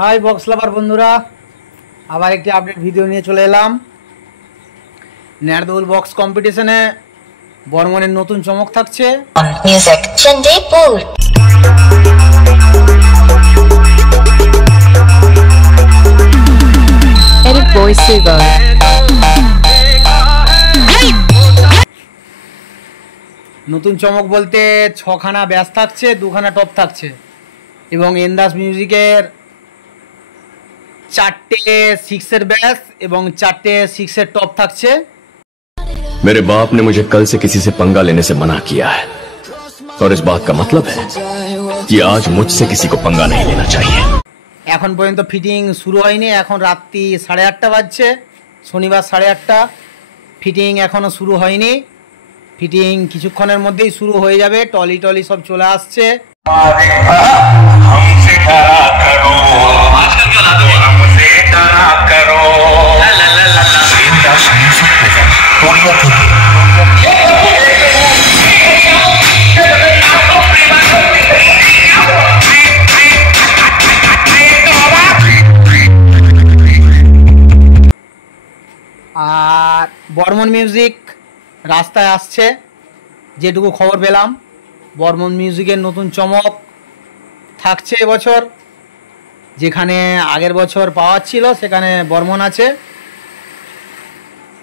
High box লাভার বন্ধুরা, আবার একটি আপডেট ভিডিও নিয়ে চলে এলাম। নারদৌল বক্স কম্পিটিশনে বর্মনের নতুন চমক থাকছে। মিউজিক চন্ডীপুর। Edit boy Subo. নতুন চমক বলতে 6খানা ব্যাস থাকছে, 2খানা টপ থাকছে এবং এন্দাস মিউজিকের 4টে 6-এর ব্যাস এবং 4টে 6-এর টপ থাকছে। मेरे बाप ने मुझे कल से किसी से पंगा लेने से मना किया है और इस बात का मतलब है कि आज मुझसे किसी को पंगा नहीं लेना चाहिए। এখন পর্যন্ত ফিটিং শুরু হয়নি, এখন রাত্রি 8:30 বাজছে, শনিবার 8:30। ফিটিং এখনো শুরু হয়নি, ফিটিং কিছুক্ষণের মধ্যেই শুরু হয়ে যাবে। টলি সব চলে আসছে। আর বর্মন মিউজিক রাস্তায় আসছে, যেটুকু খবর পেলাম। বর্মন মিউজিকের নতুন চমক থাকছে এবছর। যেখানে আগের বছর পাওয়ার ছিল সেখানে বর্মন আছে।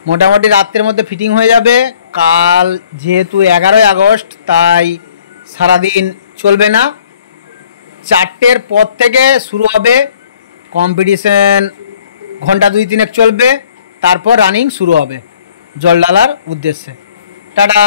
মোটামুটি রাত্রের মধ্যে ফিটিং হয়ে যাবে। কাল যেহেতু 11ই আগস্ট, তাই সারাদিন চলবে না, 4টের পর থেকে শুরু হবে কম্পিটিশন। ঘন্টা 2-3 চলবে, তারপর রানিং শুরু হবে জল ঢালার উদ্দেশ্যে। টাটা।